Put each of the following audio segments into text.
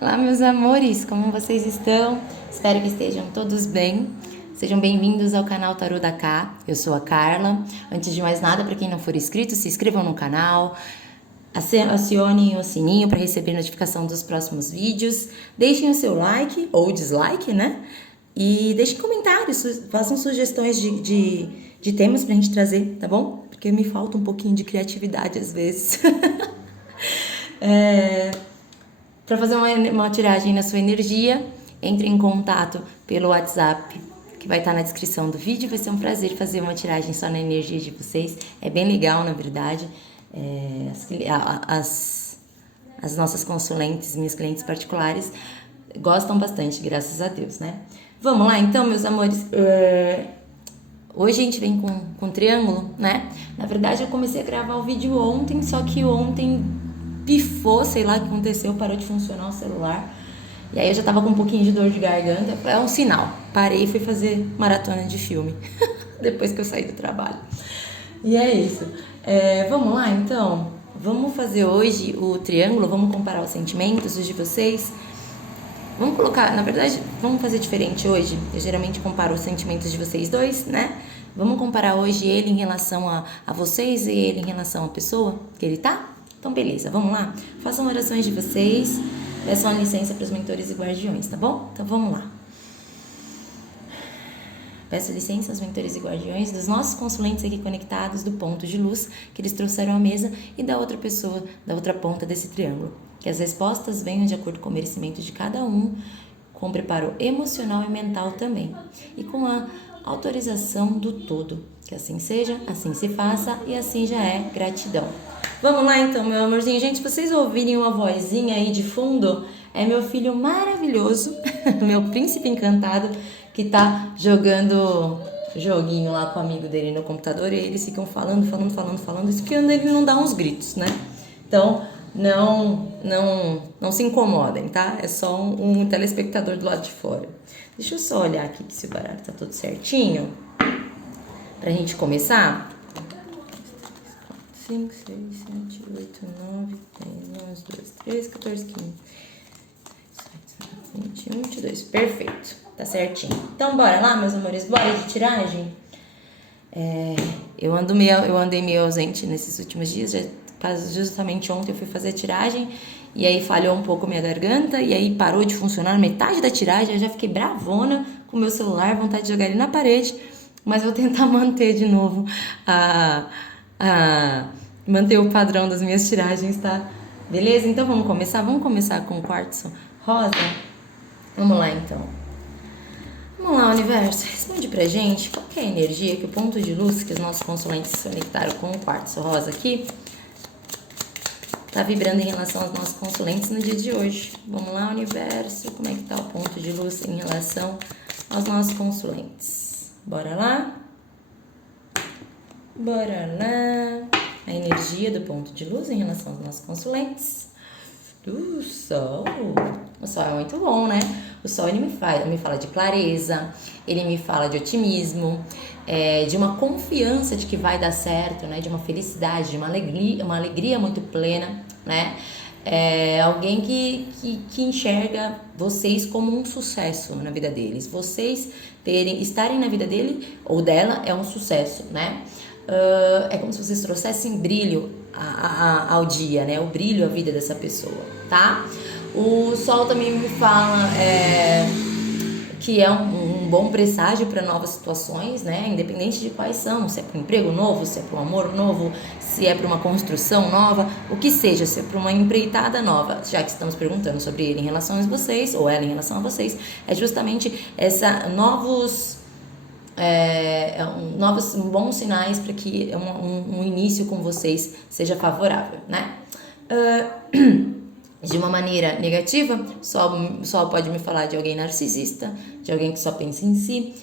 Olá, meus amores, como vocês estão? Espero que estejam todos bem. Sejam bem-vindos ao canal Tarô da Cá. Eu sou a Carla. Antes de mais nada, para quem não for inscrito, se inscrevam no canal, acionem o sininho para receber notificação dos próximos vídeos. Deixem o seu like ou dislike, né? E deixem comentários, façam sugestões de temas pra gente trazer, tá bom? Porque me falta um pouquinho de criatividade às vezes. Para fazer uma tiragem na sua energia, entre em contato pelo WhatsApp, que vai estar na descrição do vídeo. Vai ser um prazer fazer uma tiragem só na energia de vocês. É bem legal, na verdade. As nossas consulentes, minhas clientes particulares, gostam bastante, graças a Deus, né? Vamos lá, então, meus amores. Hoje a gente vem com triângulo, né? Na verdade, eu comecei a gravar o vídeo ontem, só que ontem pifou, sei lá o que aconteceu, parou de funcionar o celular. E aí eu já tava com um pouquinho de dor de garganta. É um sinal. Parei e fui fazer maratona de filme. Depois que eu saí do trabalho. E é isso. Vamos lá, então? Vamos fazer hoje o triângulo. Vamos comparar os sentimentos de vocês. Vamos colocar, na verdade, vamos fazer diferente hoje. Eu geralmente comparo os sentimentos de vocês dois, né? Vamos comparar hoje ele em relação a vocês e ele em relação à pessoa que ele tá? Então, beleza, vamos lá? Façam orações de vocês, peçam licença para os mentores e guardiões, tá bom? Então, vamos lá. Peço licença aos mentores e guardiões dos nossos consulentes aqui conectados, do ponto de luz que eles trouxeram à mesa e da outra pessoa, da outra ponta desse triângulo. Que as respostas venham de acordo com o merecimento de cada um, com preparo emocional e mental também. E com a autorização do todo. Que assim seja, assim se faça e assim já é. Gratidão. Vamos lá então, meu amorzinho. Gente, se vocês ouvirem uma vozinha aí de fundo, é meu filho maravilhoso, meu príncipe encantado, que tá jogando joguinho lá com o amigo dele no computador, e eles ficam falando, isso que ele não dá uns gritos, né? Então, não se incomodem, tá? É só um telespectador do lado de fora. Deixa eu só olhar aqui se o baralho tá tudo certinho, pra gente começar. 5, 6, 7, 8, 9, 10, 11, 12, 13, 14, 15, 21, 22. Perfeito, tá certinho. Então, bora lá, meus amores, bora de tiragem? Eu andei meio ausente nesses últimos dias, justamente ontem eu fui fazer a tiragem e aí falhou um pouco minha garganta e aí parou de funcionar metade da tiragem. Eu já fiquei bravona com o meu celular, vontade de jogar ele na parede, mas vou tentar manter de novo manter o padrão das minhas tiragens, tá? Beleza? Então vamos começar? Vamos começar com o quartzo rosa? Vamos lá então. Vamos lá, universo, responde pra gente qual que é a energia que o ponto de luz que os nossos consulentes se conectaram com o quartzo rosa aqui tá vibrando em relação aos nossos consulentes no dia de hoje. Vamos lá, universo, como é que tá o ponto de luz em relação aos nossos consulentes? Bora lá? Bora lá. A energia do ponto de luz em relação aos nossos consulentes. Do sol. O sol é muito bom, né? O sol ele me fala de clareza, ele me fala de otimismo, de uma confiança de que vai dar certo, né? De uma felicidade, de uma alegria muito plena, né? Alguém que enxerga vocês como um sucesso na vida deles. Vocês estarem na vida dele ou dela é um sucesso, né? É como se vocês trouxessem brilho ao dia, né? O brilho à vida dessa pessoa, tá? O sol também me fala que é um bom presságio para novas situações, né? Independente de quais são, se é para um emprego novo, se é para um amor novo, se é para uma construção nova, o que seja, se é para uma empreitada nova, já que estamos perguntando sobre ele em relação a vocês, ou ela em relação a vocês, é justamente novos bons sinais para que um início com vocês seja favorável, né? De uma maneira negativa, só pode me falar de alguém narcisista, de alguém que só pensa em si,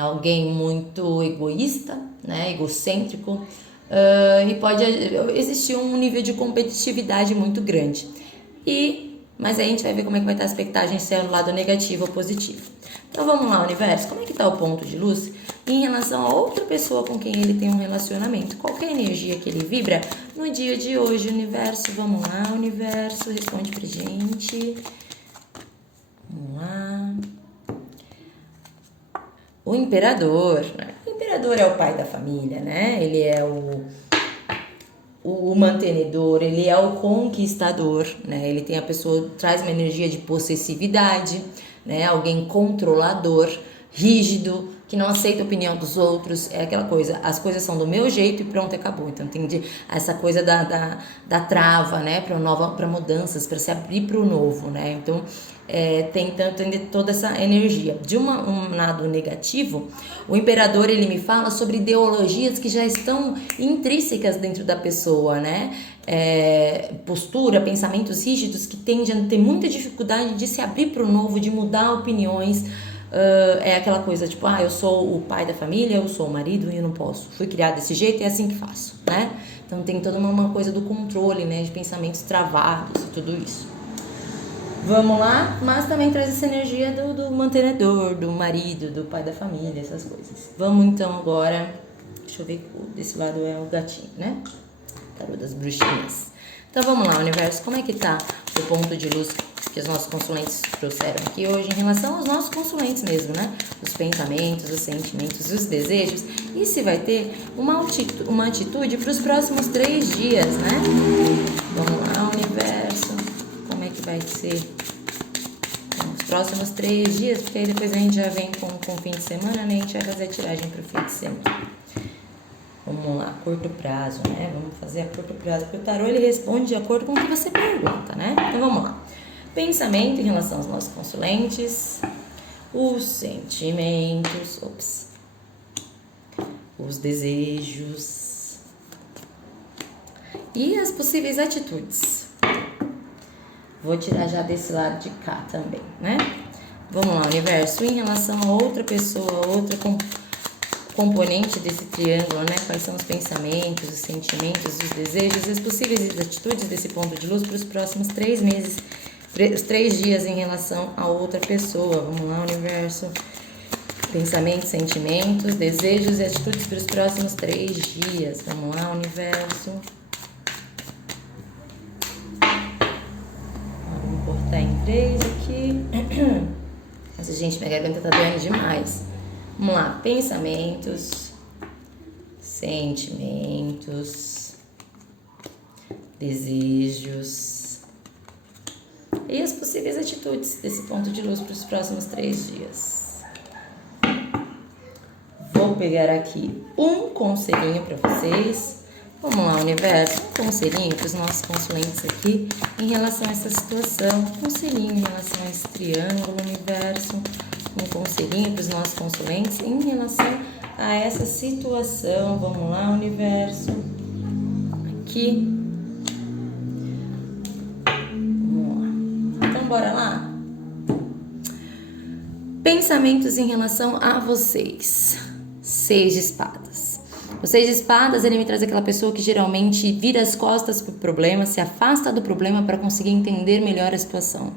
alguém muito egoísta, né? Egocêntrico, e pode existir um nível de competitividade muito grande. Mas aí a gente vai ver como é que vai estar a aspectagem, se é no lado negativo ou positivo. Então vamos lá, universo, como é que está o ponto de luz em relação a outra pessoa com quem ele tem um relacionamento? Qual que é a energia que ele vibra no dia de hoje, universo? Vamos lá, universo, responde pra gente. O imperador, né? O imperador é o pai da família, né? Ele é o mantenedor, ele é o conquistador, né? Ele tem a pessoa, traz uma energia de possessividade, né? Alguém controlador, rígido, que não aceita a opinião dos outros, é aquela coisa, as coisas são do meu jeito e pronto, acabou. Então tem essa coisa da trava, né? Para mudanças, para se abrir para o novo, né? Então tem toda essa energia. De um lado negativo, o imperador ele me fala sobre ideologias que já estão intrínsecas dentro da pessoa, né? Postura, pensamentos rígidos que tendem a ter muita dificuldade de se abrir para o novo, de mudar opiniões. É aquela coisa tipo, eu sou o pai da família, eu sou o marido e eu não posso. Fui criado desse jeito e é assim que faço, né? Então tem toda uma coisa do controle, né? De pensamentos travados e tudo isso. Vamos lá, mas também traz essa energia do mantenedor, do marido, do pai da família, essas coisas. Vamos então agora, deixa eu ver, desse lado é o gatinho, né? Tarô das bruxinhas. Então vamos lá, universo, como é que tá o ponto de luz que os nossos consulentes trouxeram aqui hoje em relação aos nossos consulentes mesmo, né? Os pensamentos, os sentimentos, os desejos. E se vai ter uma atitude para os próximos 3 dias, né? Vamos lá, universo, como é que vai ser os próximos 3 dias? Porque aí depois a gente já vem com o fim de semana, né? A gente vai fazer a tiragem para o fim de semana. Vamos lá, curto prazo, né? Vamos fazer a curto prazo, porque o tarô ele responde de acordo com o que você pergunta, né? Então vamos lá. Pensamento em relação aos nossos consulentes, os sentimentos, os desejos e as possíveis atitudes. Vou tirar já desse lado de cá também, né? Vamos lá, universo, em relação a outra pessoa, outra componente desse triângulo, né? Quais são os pensamentos, os sentimentos, os desejos e as possíveis atitudes desse ponto de luz para os próximos 3 meses, os 3 dias em relação a outra pessoa. Vamos lá, universo. Pensamentos, sentimentos, desejos e atitudes para os próximos 3 dias. Vamos lá, universo. Vamos cortar em 3 aqui. Nossa, gente, minha garganta tá doendo demais. Vamos lá, pensamentos, sentimentos, desejos e as possíveis atitudes desse ponto de luz para os próximos 3 dias. Vou pegar aqui um conselhinho para vocês. Vamos lá, universo, um conselhinho para os nossos consulentes aqui em relação a essa situação. Um conselhinho em relação a esse triângulo, universo. Um conselhinho para os nossos consulentes em relação a essa situação. Vamos lá, universo. Aqui. Vamos lá. Então, bora lá? Pensamentos em relação a vocês. 6 de espadas. O 6 de espadas, ele me traz aquela pessoa que geralmente vira as costas para o problema, se afasta do problema para conseguir entender melhor a situação.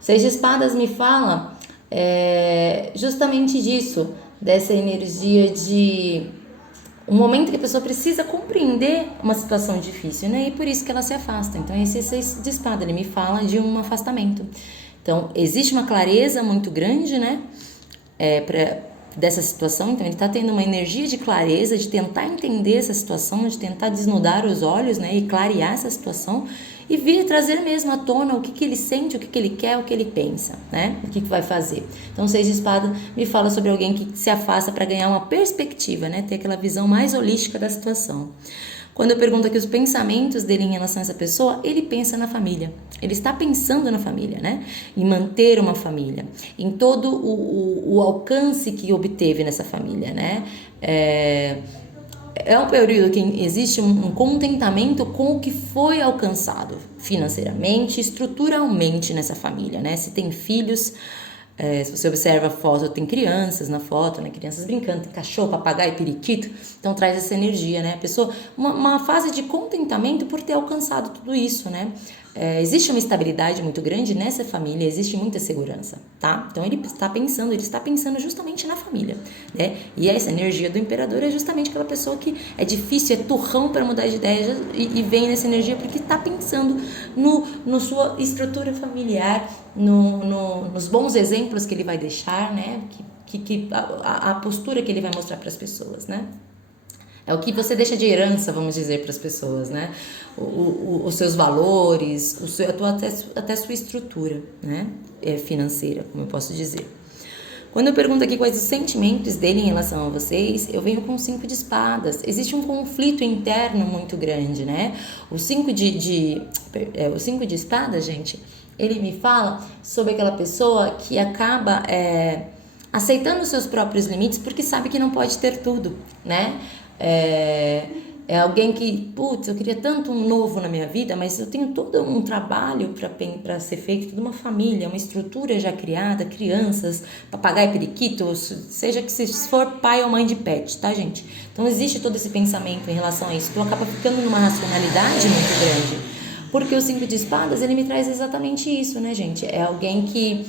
O 6 de espadas me fala justamente disso, dessa energia de um momento que a pessoa precisa compreender uma situação difícil, né? E por isso que ela se afasta. Então esse 6 de espada, ele me fala de um afastamento. Então existe uma clareza muito grande, né? Dessa situação, então ele está tendo uma energia de clareza, de tentar entender essa situação, de tentar desnudar os olhos, né, e clarear essa situação e vir trazer mesmo à tona o que ele sente, o que ele quer, o que ele pensa, né, o que vai fazer. Então o 6 de espada me fala sobre alguém que se afasta para ganhar uma perspectiva, né, ter aquela visão mais holística da situação. Quando eu pergunto aqui os pensamentos dele em relação a essa pessoa, ele pensa na família. Ele está pensando na família, né? Em manter uma família, em todo o alcance que obteve nessa família, né? É um período que existe um contentamento com o que foi alcançado financeiramente, estruturalmente nessa família, né? Se tem filhos, se você observa a foto, tem crianças na foto, né? Crianças brincando, tem cachorro, papagaio, periquito, então traz essa energia, né? A pessoa, uma fase de contentamento por ter alcançado tudo isso, né? Existe uma estabilidade muito grande nessa família, existe muita segurança, tá? Então ele está pensando justamente na família, né? E essa energia do imperador é justamente aquela pessoa que é difícil, é turrão para mudar de ideia e vem nessa energia porque está pensando no sua estrutura familiar, nos bons exemplos que ele vai deixar, né? a postura que ele vai mostrar para as pessoas, né? É o que você deixa de herança, vamos dizer, para as pessoas, né? Os seus valores, até a sua estrutura, né? Financeira, como eu posso dizer. Quando eu pergunto aqui quais os sentimentos dele em relação a vocês, eu venho com o 5 de espadas. Existe um conflito interno muito grande, né? O 5 o 5 de espadas, gente, ele me fala sobre aquela pessoa que acaba aceitando os seus próprios limites porque sabe que não pode ter tudo, né? É alguém que, putz, eu queria tanto um novo na minha vida, mas eu tenho todo um trabalho para ser feito, toda uma família, uma estrutura já criada, crianças, papagaio, periquito, seja que se for pai ou mãe de pet, tá, gente? Então existe todo esse pensamento em relação a isso, então acaba ficando numa racionalidade muito grande, porque o 5 de espadas, ele me traz exatamente isso, né, gente? É alguém que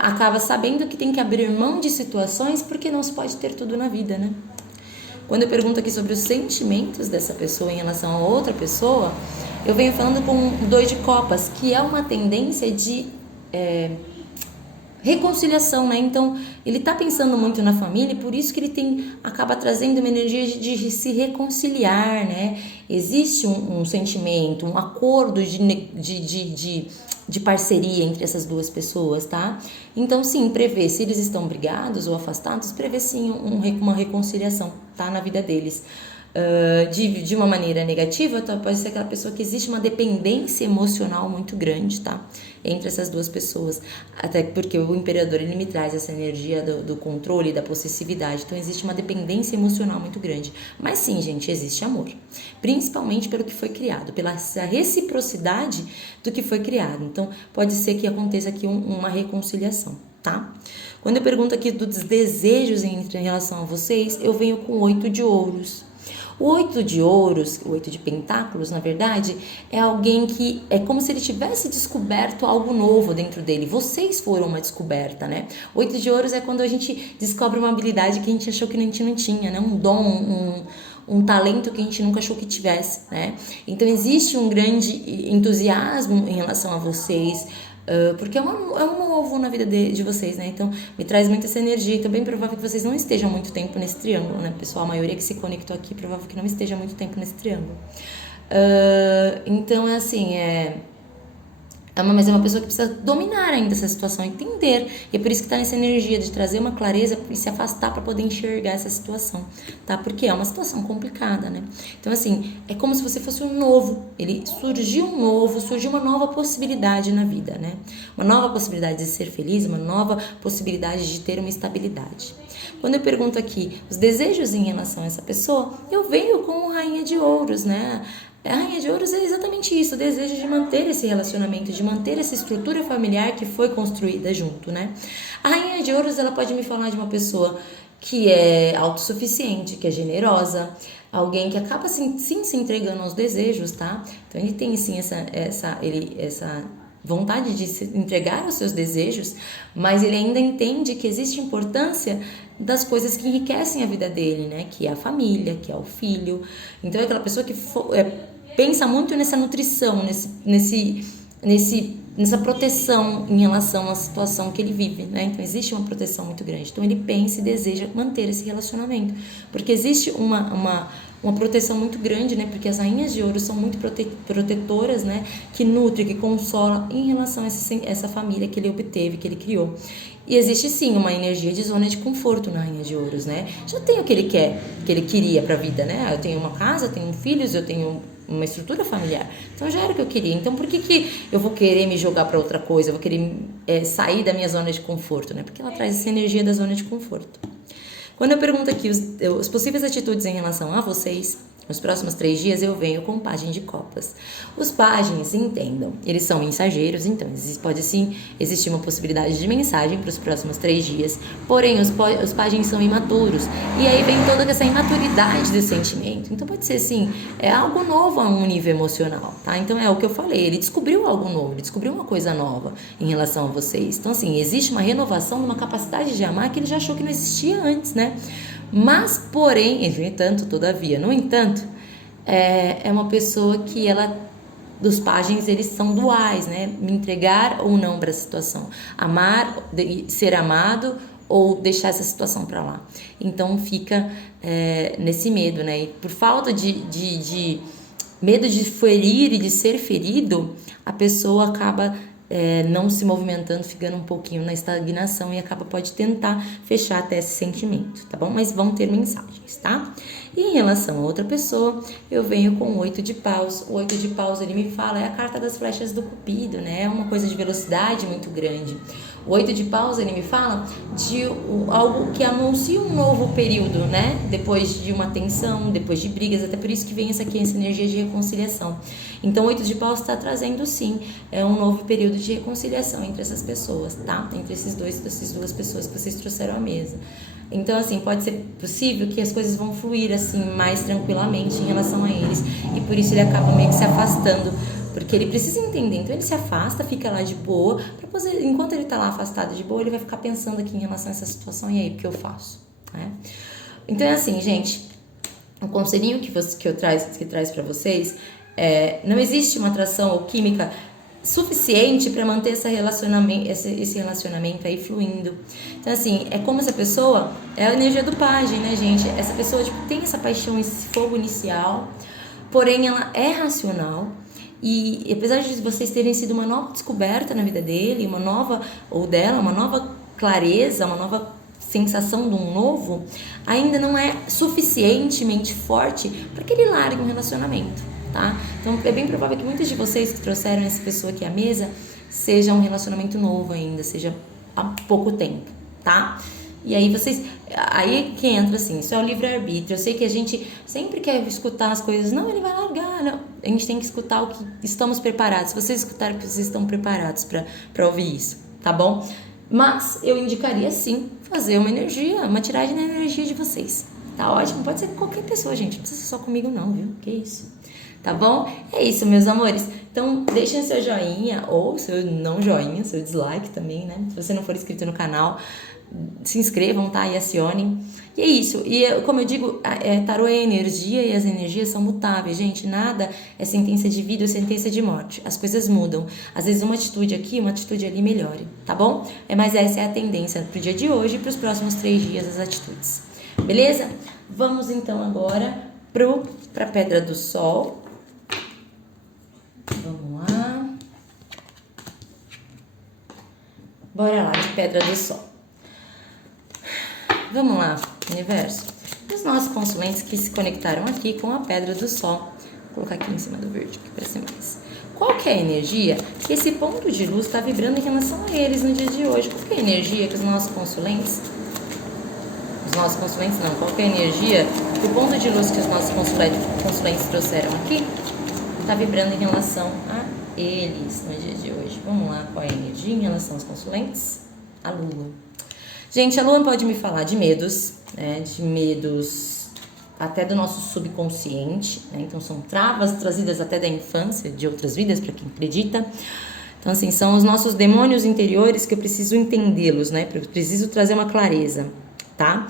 acaba sabendo que tem que abrir mão de situações porque não se pode ter tudo na vida, né? Quando eu pergunto aqui sobre os sentimentos dessa pessoa em relação a outra pessoa, eu venho falando com 2 de copas, que é uma tendência de reconciliação, né? Então, ele tá pensando muito na família e por isso que ele acaba trazendo uma energia de se reconciliar, né? Existe um sentimento, um acordo de parceria entre essas duas pessoas, tá? Então, sim, prevê, se eles estão brigados ou afastados, prevê sim uma reconciliação, tá? Na vida deles. De uma maneira negativa, tá? Pode ser aquela pessoa que existe uma dependência emocional muito grande, tá? Entre essas duas pessoas. Até porque o imperador, ele me traz essa energia do controle, da possessividade. Então, existe uma dependência emocional muito grande. Mas sim, gente, existe amor. Principalmente pelo que foi criado, pela reciprocidade do que foi criado. Então, pode ser que aconteça aqui uma reconciliação, tá? Quando eu pergunto aqui dos desejos em relação a vocês, eu venho com 8 de ouros. O 8 de ouros, o 8 de pentáculos, na verdade, é alguém que é como se ele tivesse descoberto algo novo dentro dele. Vocês foram uma descoberta, né? O 8 de ouros é quando a gente descobre uma habilidade que a gente achou que a gente não tinha, né? Um dom, um talento que a gente nunca achou que tivesse, né? Então, existe um grande entusiasmo em relação a vocês, porque é um novo na vida de vocês, né? Então, me traz muito essa energia. Então, bem provável que vocês não estejam muito tempo nesse triângulo, né? Pessoal, a maioria que se conectou aqui, provável que não esteja muito tempo nesse triângulo. Então, é assim, mas é uma pessoa que precisa dominar ainda essa situação, entender. E é por isso que está nessa energia de trazer uma clareza e se afastar para poder enxergar essa situação, tá? Porque é uma situação complicada, né? Então, assim, é como se você fosse um novo. Surgiu uma nova possibilidade na vida, né? Uma nova possibilidade de ser feliz, uma nova possibilidade de ter uma estabilidade. Quando eu pergunto aqui os desejos em relação a essa pessoa, eu venho com Rainha de Ouros, né? A Rainha de Ouros é exatamente isso, o desejo de manter esse relacionamento, de manter essa estrutura familiar que foi construída junto, né? A Rainha de Ouros, ela pode me falar de uma pessoa que é autossuficiente, que é generosa, alguém que acaba sim se entregando aos desejos, tá? Então ele tem sim essa vontade de se entregar aos seus desejos, mas ele ainda entende que existe importância das coisas que enriquecem a vida dele, né? Que é a família, que é o filho. Então é aquela pessoa que pensa muito nessa nutrição, nessa proteção em relação à situação que ele vive, né? Então existe uma proteção muito grande. Então ele pensa e deseja manter esse relacionamento, porque existe uma proteção muito grande, né? Porque as rainhas de ouro são muito protetoras, né? Que nutre, que consola em relação a essa família que ele obteve, que ele criou. E existe sim uma energia de zona de conforto na Rainha de Ouros, né? Já tem o que ele quer, que ele queria pra vida, né? Eu tenho uma casa, eu tenho filhos, eu tenho uma estrutura familiar. Então já era o que eu queria. Então por que eu vou querer me jogar pra outra coisa? Eu vou querer sair da minha zona de conforto, né? Porque ela traz essa energia da zona de conforto. Quando eu pergunto aqui os possíveis atitudes em relação a vocês, nos próximos 3 dias eu venho com pajem de copas. Os pajens, entendam, eles são mensageiros, então pode sim existir uma possibilidade de mensagem para os próximos 3 dias, porém os pajens são imaturos, e aí vem toda essa imaturidade desse sentimento. Então pode ser sim, algo novo a um nível emocional, tá? Então é o que eu falei, ele descobriu algo novo, ele descobriu uma coisa nova em relação a vocês. Então assim, existe uma renovação de uma capacidade de amar que ele já achou que não existia antes, né? Mas, porém, todavia, no entanto, é uma pessoa que dos pajens, eles são duais, né? Me entregar ou não para a situação. Amar, ser amado ou deixar essa situação para lá. Então fica nesse medo, né? E por falta de medo de ferir e de ser ferido, a pessoa acaba não se movimentando, ficando um pouquinho na estagnação e pode tentar fechar até esse sentimento, tá bom? Mas vão ter mensagens, tá? E em relação a outra pessoa, eu venho com o 8 de paus. O 8 de paus, ele me fala, é a carta das flechas do Cupido, né? É uma coisa de velocidade muito grande. O 8 de paus, ele me fala de algo que anuncia um novo período, né? Depois de uma tensão, depois de brigas, até por isso que vem essa energia de reconciliação. Então, o 8 de paus está trazendo, sim, um novo período de reconciliação entre essas pessoas, tá? Entre essas duas pessoas que vocês trouxeram à mesa. Então, assim, pode ser possível que as coisas vão fluir, assim, mais tranquilamente em relação a eles. E por isso ele acaba meio que se afastando, porque ele precisa entender. Então, ele se afasta, fica lá de boa, enquanto ele tá lá afastado de boa, ele vai ficar pensando aqui em relação a essa situação. E aí, o que eu faço? Né? Então, é assim, gente, o conselhinho que traz para vocês não existe uma atração ou química suficiente para manter esse relacionamento aí fluindo. Então, assim, é como essa pessoa é a energia do pajem, né, gente? Essa pessoa tem essa paixão, esse fogo inicial, porém ela é racional. E apesar de vocês terem sido uma nova descoberta na vida dele, uma nova clareza, uma nova sensação de um novo, ainda não é suficientemente forte para que ele largue um relacionamento, tá? Então é bem provável que muitas de vocês que trouxeram essa pessoa aqui à mesa seja um relacionamento novo ainda, seja há pouco tempo, tá? E aí aí que entra assim, isso é o livre-arbítrio. Eu sei que a gente sempre quer escutar as coisas, não, ele vai largar, não. A gente tem que escutar o que estamos preparados. Se vocês escutarem, vocês estão preparados para ouvir isso, tá bom? Mas eu indicaria sim fazer uma tiragem da energia de vocês. Tá ótimo? Pode ser com qualquer pessoa, gente. Não precisa ser só comigo não, viu? Que isso? Tá bom? É isso, meus amores. Então, deixem seu joinha ou seu não joinha, seu dislike também, né? Se você não for inscrito no canal, se inscrevam, tá? E acionem. E é isso. E como eu digo, tarô é energia e as energias são mutáveis, gente. Nada é sentença de vida ou sentença de morte. As coisas mudam. Às vezes uma atitude aqui, uma atitude ali melhore, tá bom? Mas essa é a tendência pro dia de hoje e pros próximos 3 dias as atitudes. Beleza? Vamos então agora pra Pedra do Sol. Vamos lá. Bora lá, de Pedra do Sol. Vamos lá, universo. Os nossos consulentes que se conectaram aqui com a Pedra do Sol. Vou colocar aqui em cima do verde, aqui para ser mais. Qual que é a energia que esse ponto de luz está vibrando em relação a eles no dia de hoje? Qual que é a energia que os nossos consulentes... Qual que é a energia que o ponto de luz que os nossos consulentes trouxeram aqui está vibrando em relação a eles no dia de hoje? Vamos lá, qual é a energia em relação aos consulentes? A Lua. Gente, a Lua pode me falar de medos, né? De medos até do nosso subconsciente, né? Então são travas trazidas até da infância, de outras vidas, para quem acredita. Então, assim, são os nossos demônios interiores que eu preciso entendê-los, né? Eu preciso trazer uma clareza, tá?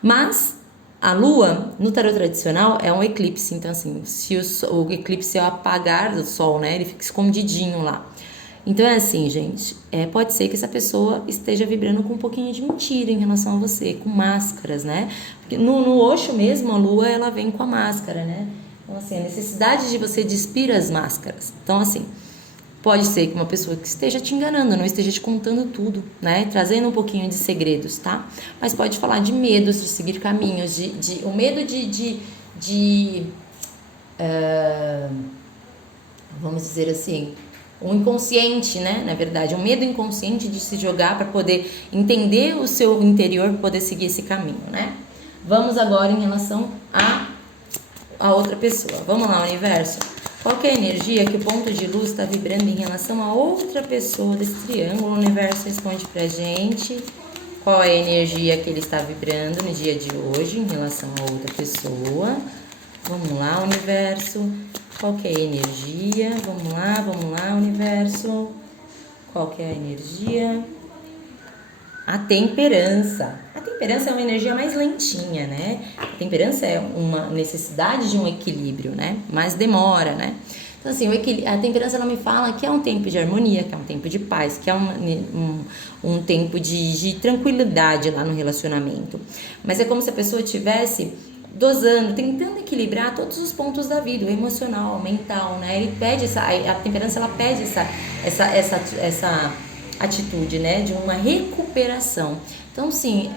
Mas a Lua, no tarô tradicional, é um eclipse. Então, assim, se o eclipse é o apagar do Sol, né? Ele fica escondidinho lá. Então é assim, gente, pode ser que essa pessoa esteja vibrando com um pouquinho de mentira em relação a você, com máscaras, né? Porque no Osho mesmo, a Lua, ela vem com a máscara, né? Então, assim, a necessidade de você despir as máscaras. Então, assim, pode ser que uma pessoa que esteja te enganando, não esteja te contando tudo, né? Trazendo um pouquinho de segredos, tá? Mas pode falar de medos, de seguir caminhos, o medo vamos dizer assim... um inconsciente, né? Na verdade, um medo inconsciente de se jogar para poder entender o seu interior, para poder seguir esse caminho, né? Vamos agora em relação a outra pessoa. Vamos lá, universo. Qual que é a energia que o ponto de luz está vibrando em relação a outra pessoa desse triângulo? O universo responde pra gente. Qual é a energia que ele está vibrando no dia de hoje em relação a outra pessoa? Vamos lá, universo. Qual que é a energia? Vamos lá, universo. Qual que é a energia? A temperança. A temperança é uma energia mais lentinha, né? A temperança é uma necessidade de um equilíbrio, né? Mas demora, né? Então, assim, a temperança, ela me fala que é um tempo de harmonia, que é um tempo de paz, que é um tempo de tranquilidade lá no relacionamento. Mas é como se a pessoa tivesse dosando, tentando equilibrar todos os pontos da vida, o emocional, o mental, né? Ele pede a temperança, ela pede essa atitude, né? De uma recuperação. Então, sim,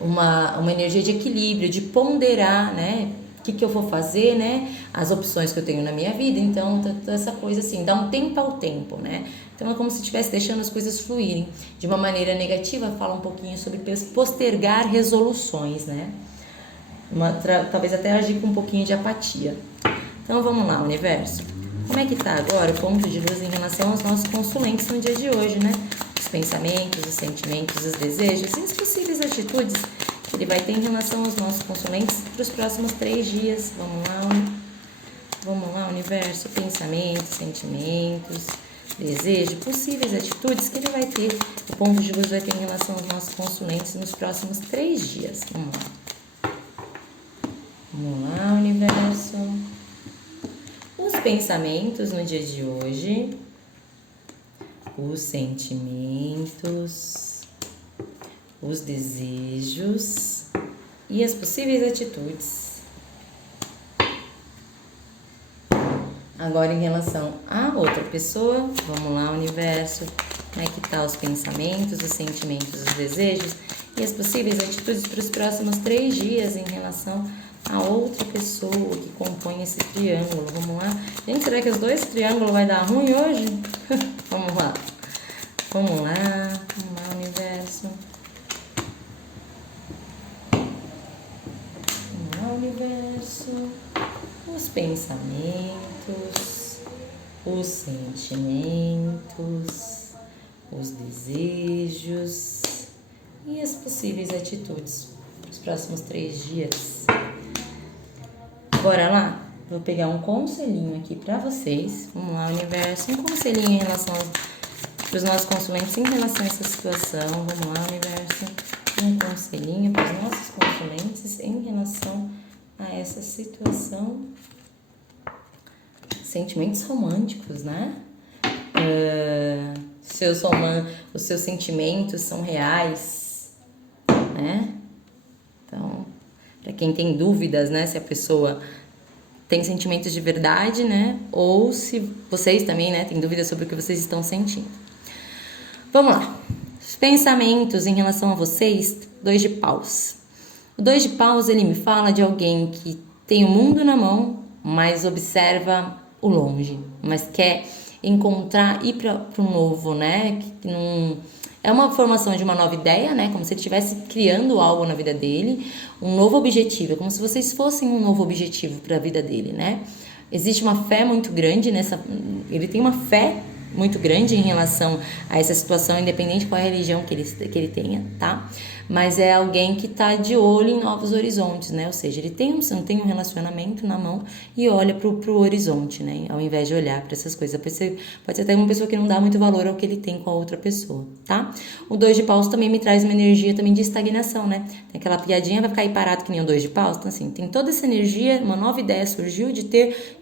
uma energia de equilíbrio, de ponderar, né? O que eu vou fazer, né? As opções que eu tenho na minha vida. Então, essa coisa assim, dá um tempo ao tempo, né? Então, é como se estivesse deixando as coisas fluírem. De uma maneira negativa, fala um pouquinho sobre postergar resoluções, né? Talvez até agir com um pouquinho de apatia. Então, vamos lá, universo. Como é que tá agora o ponto de luz em relação aos nossos consulentes no dia de hoje, né? Os pensamentos, os sentimentos, os desejos e as possíveis atitudes que ele vai ter em relação aos nossos consulentes para os próximos 3 dias. Vamos lá, universo. Pensamentos, sentimentos, desejo, possíveis atitudes que ele vai ter, o ponto de luz vai ter em relação aos nossos consulentes nos próximos 3 dias. Vamos lá. Vamos lá, universo. Os pensamentos no dia de hoje, os sentimentos, os desejos e as possíveis atitudes. Agora, em relação a outra pessoa, vamos lá, universo. Como é que tá os pensamentos, os sentimentos, os desejos e as possíveis atitudes para os próximos 3 dias em relação a outra pessoa que compõe esse triângulo. Vamos lá. Gente, será que os 2 triângulos vai dar ruim hoje? Vamos lá. Vamos lá, universo. Vamos lá, universo. Os pensamentos, os sentimentos, os desejos e as possíveis atitudes para os próximos 3 dias. Bora lá? Vou pegar um conselhinho aqui para vocês. Vamos lá, universo. Um conselhinho em relação para os nossos consulentes em relação a essa situação. Vamos lá, universo. Um conselhinho para os nossos consulentes em relação a essa situação. Sentimentos românticos, né? Os seus sentimentos são reais, né? Então, para quem tem dúvidas, né, se a pessoa tem sentimentos de verdade, né, ou se vocês também, né, têm dúvidas sobre o que vocês estão sentindo. Vamos lá. Os pensamentos em relação a vocês, 2 de paus. O 2 de paus, ele me fala de alguém que tem o mundo na mão, mas observa o longe, mas quer encontrar, ir para o novo, né? Que não, é uma formação de uma nova ideia, né? Como se ele estivesse criando algo na vida dele, um novo objetivo, é como se vocês fossem um novo objetivo para a vida dele, né? Existe uma fé muito grande ele tem uma fé muito grande em relação a essa situação, independente qual é a religião que ele tenha, tá? Mas é alguém que tá de olho em novos horizontes, né? Ou seja, ele tem um relacionamento na mão e olha pro horizonte, né? Ao invés de olhar para essas coisas. Pode ser até uma pessoa que não dá muito valor ao que ele tem com a outra pessoa, tá? O 2 de paus também me traz uma energia também de estagnação, né? Tem aquela piadinha, vai ficar aí parado que nem o 2 de paus. Então, assim, tem toda essa energia, uma nova ideia surgiu de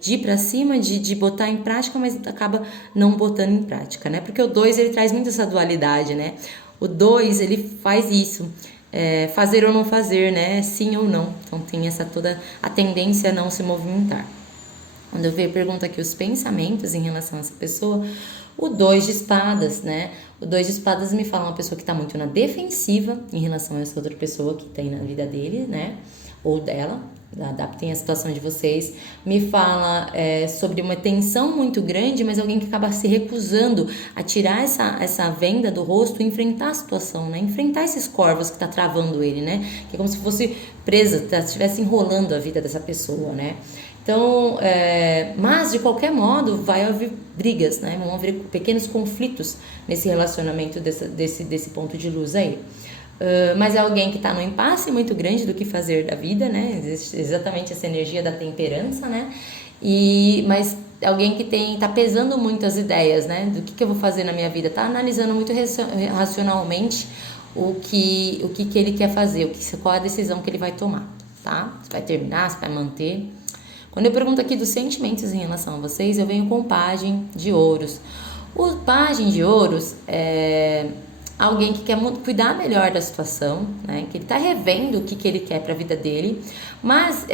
ir pra cima, de botar em prática, mas acaba não botando em prática, né? Porque o 2, ele traz muito essa dualidade, né? O 2, ele faz isso, fazer ou não fazer, né? Sim ou não. Então, tem toda a tendência a não se movimentar. Quando eu pergunto aqui os pensamentos em relação a essa pessoa, o 2 de espadas, né? O 2 de espadas me fala uma pessoa que tá muito na defensiva em relação a essa outra pessoa que tem na vida dele, né? Ou dela. Adaptem a situação de vocês. Me fala sobre uma tensão muito grande, mas alguém que acaba se recusando a tirar essa venda do rosto e enfrentar a situação, né? Enfrentar esses corvos que tá travando ele, né? Que é como se fosse presa, estivesse enrolando a vida dessa pessoa, né? Então, mas de qualquer modo vai haver brigas, né? Vão haver pequenos conflitos nesse relacionamento desse ponto de luz aí. Mas é alguém que está no impasse muito grande do que fazer da vida, né? Existe exatamente essa energia da temperança, né? Mas alguém que tá pesando muito as ideias, né? Do que eu vou fazer na minha vida, tá analisando muito racionalmente o que ele quer fazer, qual a decisão que ele vai tomar, tá? Se vai terminar, se vai manter. Quando eu pergunto aqui dos sentimentos em relação a vocês, eu venho com o Pajem de Ouros. O Pajem de Ouros é alguém que quer cuidar melhor da situação, né? Que ele tá revendo o que ele quer para a vida dele, mas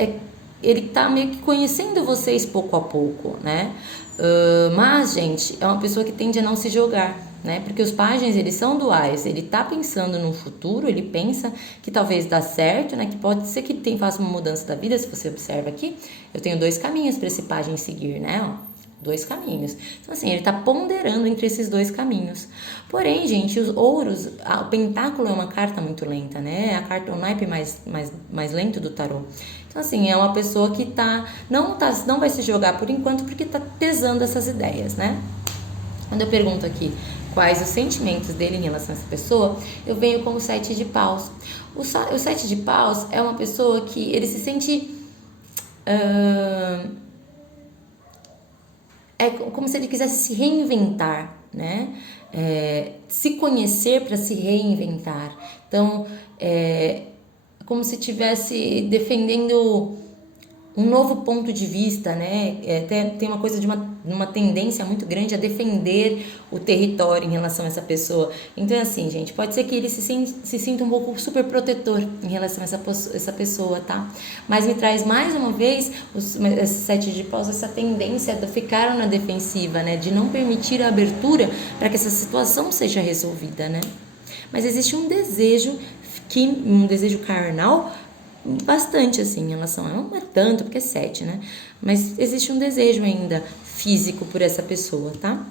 ele tá meio que conhecendo vocês pouco a pouco, né? Mas, gente, é uma pessoa que tende a não se jogar, né? Porque os pajens, eles são duais. Ele tá pensando no futuro, ele pensa que talvez dá certo, né? Que pode ser que faça uma mudança da vida. Se você observa aqui, eu tenho 2 caminhos para esse pajem seguir, né? Ó, 2 caminhos. Então, assim, ele tá ponderando entre esses 2 caminhos. Porém, gente, os ouros, o pentáculo é uma carta muito lenta, né? A carta, o naipe mais lento do tarô. Então, assim, é uma pessoa que não vai se jogar por enquanto porque tá pesando essas ideias, né? Quando eu pergunto aqui quais os sentimentos dele em relação a essa pessoa, eu venho com o 7 de paus. O 7 de paus é uma pessoa que ele se sente... é como se ele quisesse se reinventar, né? Se conhecer para se reinventar. Então, como se estivesse defendendo um novo ponto de vista, né? Tem uma coisa de uma tendência muito grande a defender o território em relação a essa pessoa. Então, assim, gente, pode ser que ele se sinta um pouco super protetor em relação a essa pessoa, tá? Mas me traz mais uma vez, esse 7 de paus, essa tendência de ficar na defensiva, né? De não permitir a abertura para que essa situação seja resolvida, né? Mas existe um desejo carnal bastante, assim, em relação a... Não é tanto, porque é 7, né? Mas existe um desejo ainda físico por essa pessoa, tá?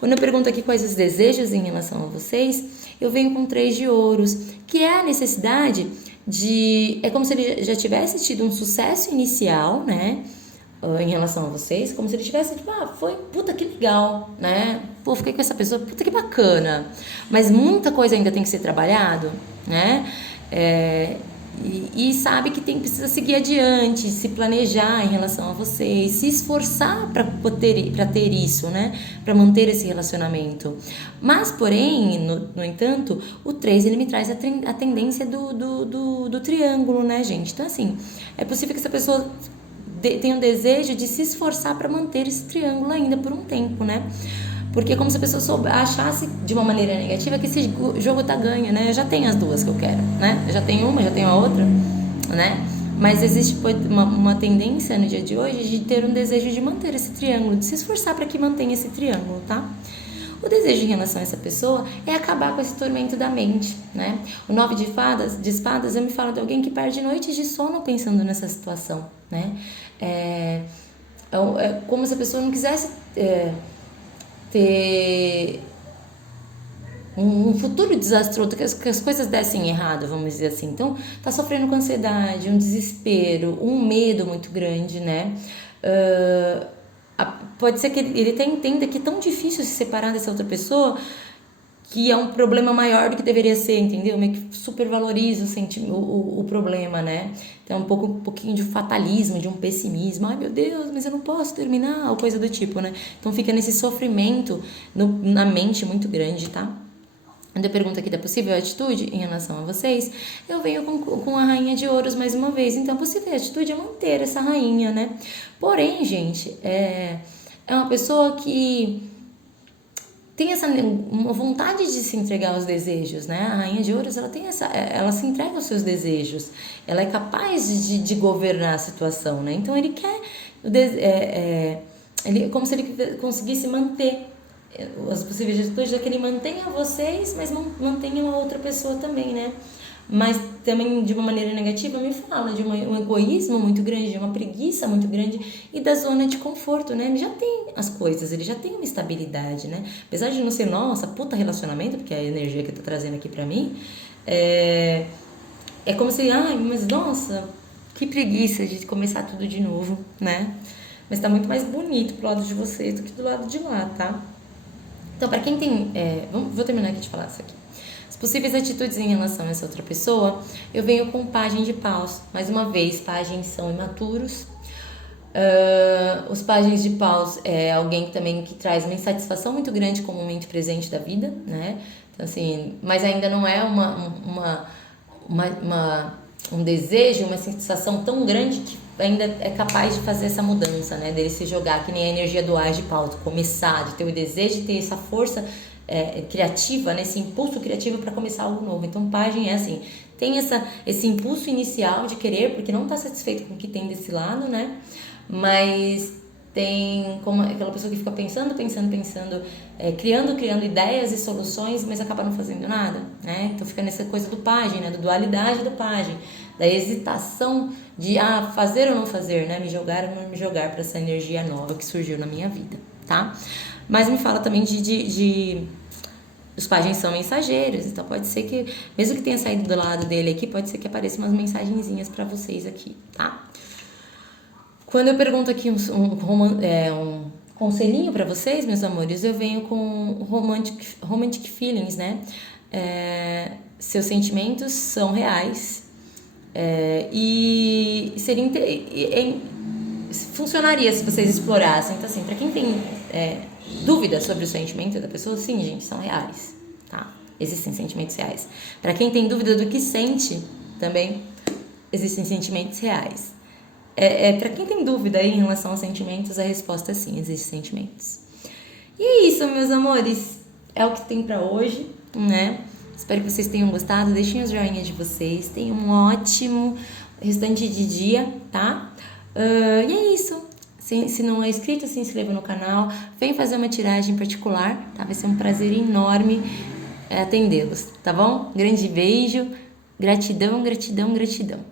Quando eu pergunto aqui quais os desejos em relação a vocês, eu venho com 3 de ouros, que é a necessidade de... É como se ele já tivesse tido um sucesso inicial, né? Em relação a vocês, como se ele tivesse, tipo, foi, puta, que legal, né? Pô, fiquei com essa pessoa, puta, que bacana. Mas muita coisa ainda tem que ser trabalhado, né? E sabe que precisa seguir adiante, se planejar em relação a vocês, se esforçar para ter isso, né? Para manter esse relacionamento. Mas, porém, no entanto, o 3 ele me traz a tendência do triângulo, né, gente? Então, assim, é possível que essa pessoa tenha um desejo de se esforçar para manter esse triângulo ainda por um tempo, né? Porque é como se a pessoa achasse de uma maneira negativa que esse jogo tá ganho, né? Eu já tenho as 2 que eu quero, né? Eu já tenho uma, já tenho a outra, né? Mas existe uma tendência no dia de hoje de ter um desejo de manter esse triângulo, de se esforçar para que mantenha esse triângulo, tá? O desejo em relação a essa pessoa é acabar com esse tormento da mente, né? O 9 de espadas, eu me falo de alguém que perde noites de sono pensando nessa situação, né? É como se a pessoa não quisesse... ter um futuro desastroso, que as coisas dessem errado, vamos dizer assim. Então, tá sofrendo com ansiedade, um desespero, um medo muito grande, né? Pode ser que ele até entenda que é tão difícil se separar dessa outra pessoa, que é um problema maior do que deveria ser, entendeu? Meio que supervaloriza o problema, né? Então, um pouquinho de fatalismo, de um pessimismo. Ai, meu Deus, mas eu não posso terminar, ou coisa do tipo, né? Então, fica nesse sofrimento na mente muito grande, tá? Quando eu pergunto aqui da possível atitude em relação a vocês, eu venho com a rainha de ouros mais uma vez. Então, a possível atitude é manter essa rainha, né? Porém, gente, é uma pessoa que tem uma vontade de se entregar aos desejos, né? A rainha de ouros, ela se entrega aos seus desejos, ela é capaz de governar a situação, né? Então ele quer, como se ele conseguisse manter as possíveis atitudes, é que ele mantenha vocês, mas mantenha a outra pessoa também, né? Mas também de uma maneira negativa me fala de um egoísmo muito grande, de uma preguiça muito grande e da zona de conforto, né? Ele já tem as coisas, ele já tem uma estabilidade, né? Apesar de não ser, nossa, puta relacionamento, porque é a energia que tá trazendo aqui pra mim, é como se, mas nossa, que preguiça de começar tudo de novo, né? Mas tá muito mais bonito pro lado de vocês do que do lado de lá, tá? Então, pra quem tem... vou terminar aqui de falar isso aqui. Possíveis atitudes em relação a essa outra pessoa, eu venho com pajem de paus. Mais uma vez, pajens são imaturos. Os pajens de paus é alguém também que traz uma insatisfação muito grande com o momento presente da vida, né? Então, assim, mas ainda não é um desejo, uma sensação tão grande ainda é capaz de fazer essa mudança, né? Dele se jogar, que nem a energia do ar de pauta, começar, de ter o desejo de ter essa força criativa, né? Esse impulso criativo para começar algo novo. Então, Pajem é assim, tem esse impulso inicial de querer, porque não está satisfeito com o que tem desse lado, né? Mas tem como aquela pessoa que fica pensando, criando ideias e soluções, mas acaba não fazendo nada, né? Então fica nessa coisa do Pajem, né? Da dualidade do Pajem, da hesitação de fazer ou não fazer, né? Me jogar ou não me jogar, para essa energia nova que surgiu na minha vida, tá? Mas me fala também os Pagens são mensageiros, então pode ser que, mesmo que tenha saído do lado dele aqui, pode ser que apareçam umas mensagenzinhas para vocês aqui, tá? Quando eu pergunto aqui um conselhinho para vocês, meus amores, eu venho com romantic feelings, né? Seus sentimentos são reais e funcionaria se vocês explorassem. Então, assim, para quem tem dúvida sobre o sentimento da pessoa, sim, gente, são reais, tá? Existem sentimentos reais. Para quem tem dúvida do que sente, também existem sentimentos reais. Para quem tem dúvida aí em relação aos sentimentos, a resposta é sim, existem sentimentos. E é isso, meus amores. É o que tem para hoje, né? Espero que vocês tenham gostado. Deixem os joinhas de vocês. Tenham um ótimo restante de dia, tá? E é isso. Se não é inscrito, se inscreva no canal. Vem fazer uma tiragem particular, tá? Vai ser um prazer enorme atendê-los, tá bom? Grande beijo. Gratidão, gratidão, gratidão.